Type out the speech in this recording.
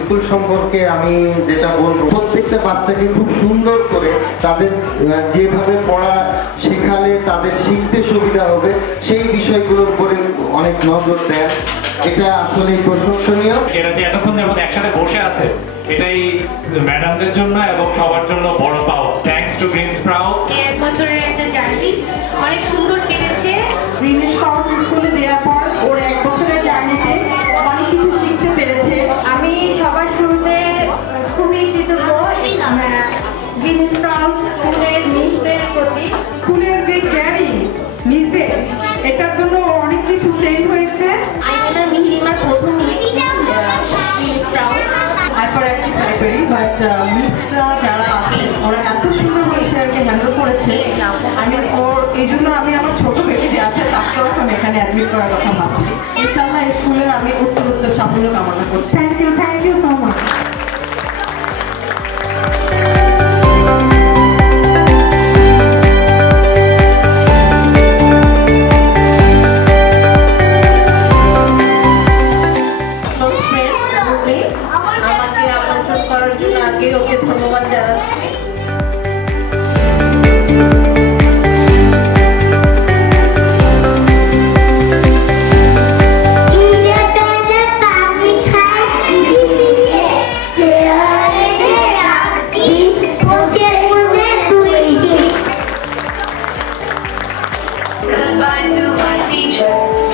School সম্পর্কে আমি যেটা বলবো, প্রত্যেকটা বাচ্চাকে খুব সুন্দর করে তাদের যেভাবে পড়া শেখালে তাদের শিখতে সুবিধা হবে সেই বিষয়গুলোর উপরে অনেক নজর দেন। এটা আসলে প্রশংসনীয়। এরা যে এতক্ষণ যাবত একসাথে বসে আছে এটাই ম্যাডামদের জন্য এবং সবার জন্য বড় পাওয়া। Thanks to green sprouts. এক বছরের একটা জার্নি অনেক সুন্দর কেটেছে। গ্রিন স্প্রাউটস স্কুলে দেওয়ার পর ওর এক বছরের জার্নিতে অনেক কিছু শিখতে পেরেছে। আমি সবার শুরুতে খুবই কৃতজ্ঞ গ্রিন স্প্রাউটস স্কুলের মিসদের প্রতি। স্কুলের যে ক্যারিং মিসদের, এটার জন্য অনেক কিছু চেঞ্জ হয়েছে। আইনার মিহিমার প্রথম গ্রিন স্প্রাউটস। তারপর একটি প্রাইমারি বাট মিসরা যারা আছে ওরা এত সুন্দরভাবে সেটাকে হ্যান্ডেল করেছে। আমি ওর এই জন্য আমি আমার ছোট বেবি যে আছে তাকেও এখন এখানে অ্যাডমিট করার কথা ভাবছি। ইনশাআল্লাহ এই স্কুলের আমি উত্তরোত্তর সাফল্য কামনা করছি। Thank you so much. আমাকে আমন্ত্রণ করার জন্য আগে ওকে ধন্যবাদ জানাচ্ছি। Goodbye to my teacher.